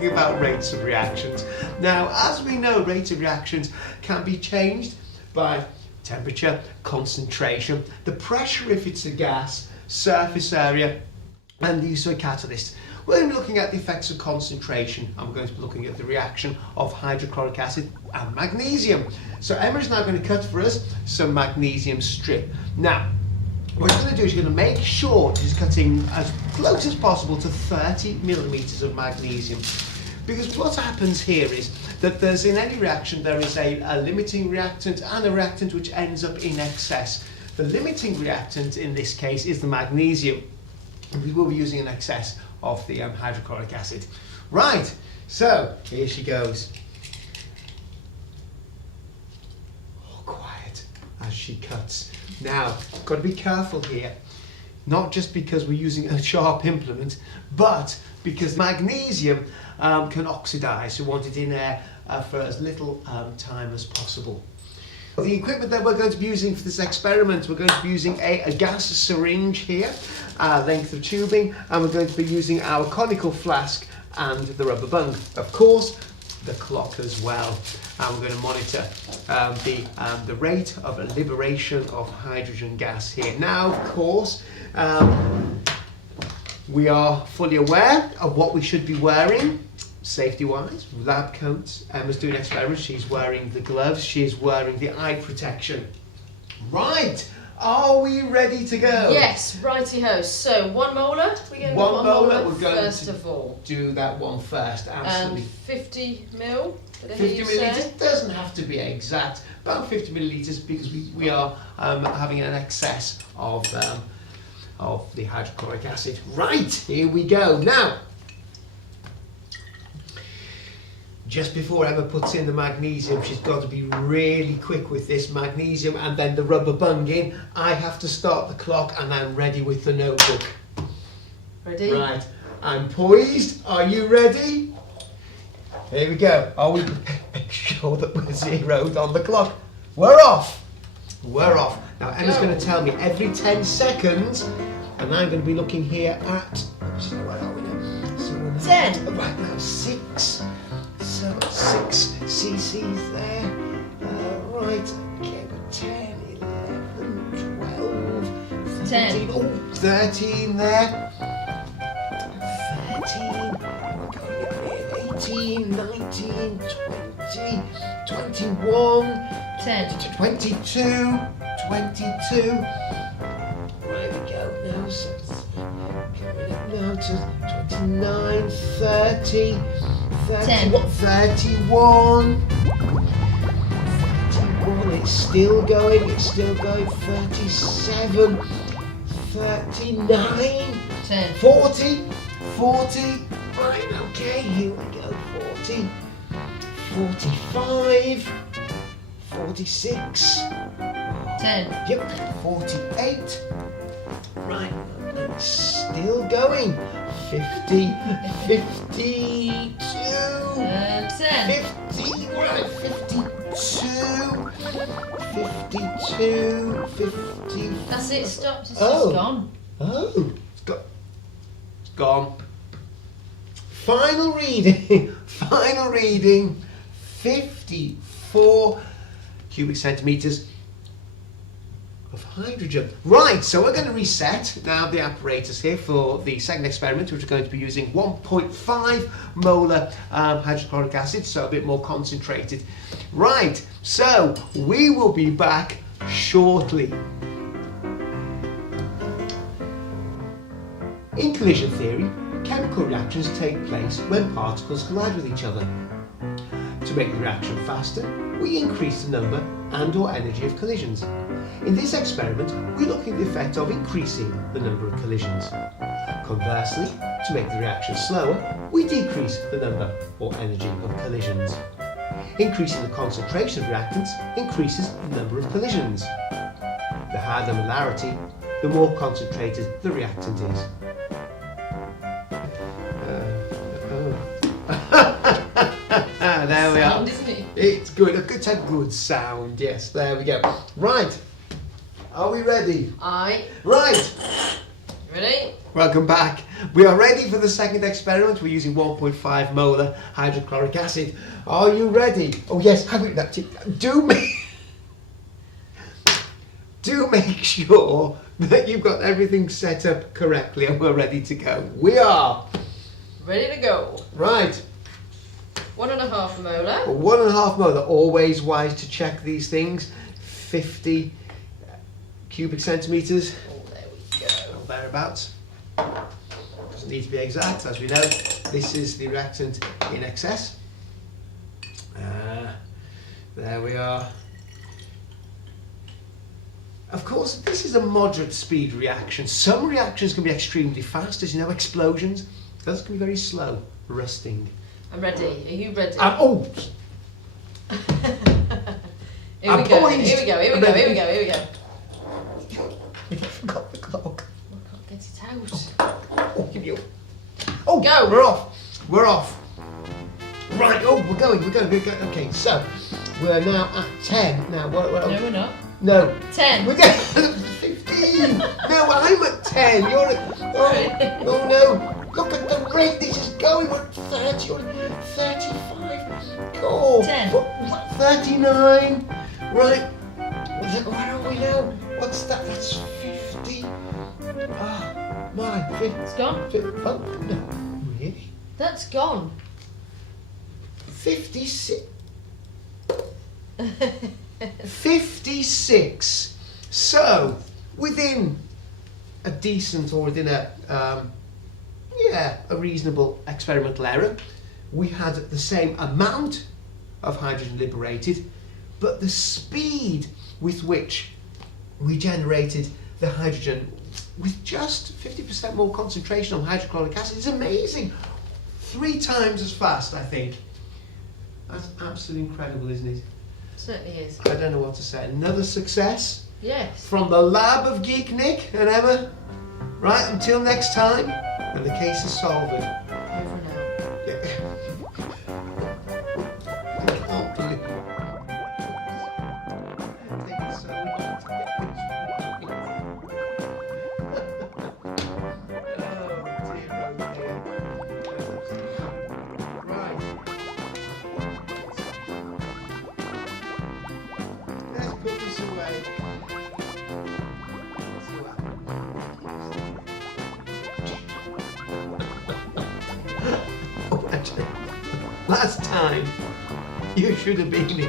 talking about rates of reactions. Now, as we know, rates of reactions can be changed by temperature, concentration, the pressure if it's a gas, surface area, and the use of a catalyst. We're going to be looking at the effects of concentration, and we're going to be looking at the reaction of hydrochloric acid and magnesium. So Emma is now going to cut for us some magnesium strip. Now, what she's going to do is she's going to make sure she's cutting as close as possible to 30 millimeters of magnesium. Because what happens here is that there's, in any reaction, there is a limiting reactant and a reactant which ends up in excess. The limiting reactant in this case is the magnesium. And we will be using an excess of the hydrochloric acid. Right, so here she goes. Oh, quiet as she cuts. Now, got to be careful here, not just because we're using a sharp implement, but because magnesium can oxidize. We want it in air for as little time as possible. The equipment that we're going to be using for this experiment, we're going to be using a gas syringe here, length of tubing, and we're going to be using our conical flask and the rubber bung. Of course, the clock as well. And we're going to monitor the rate of liberation of hydrogen gas here. Now, of course, we are fully aware of what we should be wearing. Safety-wise, lab coats. Emma's doing experiments. She's wearing the gloves. She's wearing the eye protection. Right, are we ready to go? Yes, righty-ho. So 1 molar. We're going to do 1 molar We're going first to of all. do that one first. Absolutely. And 50 mil. Did I 50 hear you millilitres say? doesn't have to be exact. About 50 millilitres because we are having an excess of the hydrochloric acid. Right, here we go. Now, just before Emma puts in the magnesium, she's got to be really quick with this magnesium and then the rubber bung in. I have to start the clock and I'm ready with the notebook. Ready? Right, I'm poised. Are you ready? Here we go. Are we sure that we're zeroed on the clock? We're off. We're off. Now Emma's going to tell me every 10 seconds, and I'm going to be looking here at. Where are we now? So 10. Right now, 6. So 6 cc's there. Right. Okay, but 10, 11, 12, 13. 10. Oh, 13 there. 13. 18, 19, 20, 21, 10. 22, 22. Right, we go now, so coming up now to 29, 30, 10. 31, 31, it's still going, 37, 39, 10. 40, 40, right, okay, here we go, 40, 45, 46, 10. yep, 48, right, it's still going, 50, 52, 10. 50, right, 52, 52, 50. That's it, stopped. It's Oh. just gone. Oh, it's gone. Final reading, 54 cubic centimetres of hydrogen. Right, so we're going to reset now the apparatus here for the second experiment, which we're going to be using 1.5 molar hydrochloric acid, so a bit more concentrated. Right, so we will be back shortly. In collision theory, chemical reactions take place when particles collide with each other. To make the reaction faster, we increase the number and/or energy of collisions. In this experiment, we're looking at the effect of increasing the number of collisions. Conversely, to make the reaction slower, we decrease the number or energy of collisions. Increasing the concentration of reactants increases the number of collisions. The higher the molarity, the more concentrated the reactant is. There we are. Sound, isn't it? It's good. It's a good sound. Yes, there we go. Right. Are we ready? Aye. Right. Ready? Welcome back. We are ready for the second experiment. We're using 1.5 molar hydrochloric acid. Are you ready? Oh yes, do make sure that you've got everything set up correctly and we're ready to go. We are. Ready to go. Right. 1.5 molar. 1.5 molar. Always wise to check these things. 50 cubic centimetres. Oh, there we go. Or thereabouts. Doesn't need to be exact, as we know. This is the reactant in excess. There we are. Of course, this is a moderate speed reaction. Some reactions can be extremely fast, as you know, explosions. Others can be very slow, rusting. I'm ready. Are you ready? Oh! Here we go. Here we go. Here we go. Here we go. Here we go. You forgot the clock. I can't get it out. Oh, go. We're off. We're off. Right. Oh, we're going. Okay, so we're now at 10. Now, what? No, we're not. No. 10. We're going 15. No, I'm at 10. You're at. Oh no. Look at the rate this is going. We're at 30. You're at 35. Oh. 10. 39. Right. Where are we now? What's that? That's 50. Ah, my. 50. It's gone. Oh, no. Really? That's gone. 56. 56. So, within a decent or within a reasonable experimental error, we had the same amount of hydrogen liberated, but the speed with which we generated the hydrogen with just 50% more concentration on hydrochloric acid is amazing. 3 times as fast, I think. That's absolutely incredible, isn't it? Certainly is. I don't know what to say. Another success Yes. from the lab of Geek Nick and Emma. Right, until next time, and the case is solved. Over and out. I can't believe it. Taking so long to get this right. Let's put this away. See what happens. Oh, actually, last time you should have been here.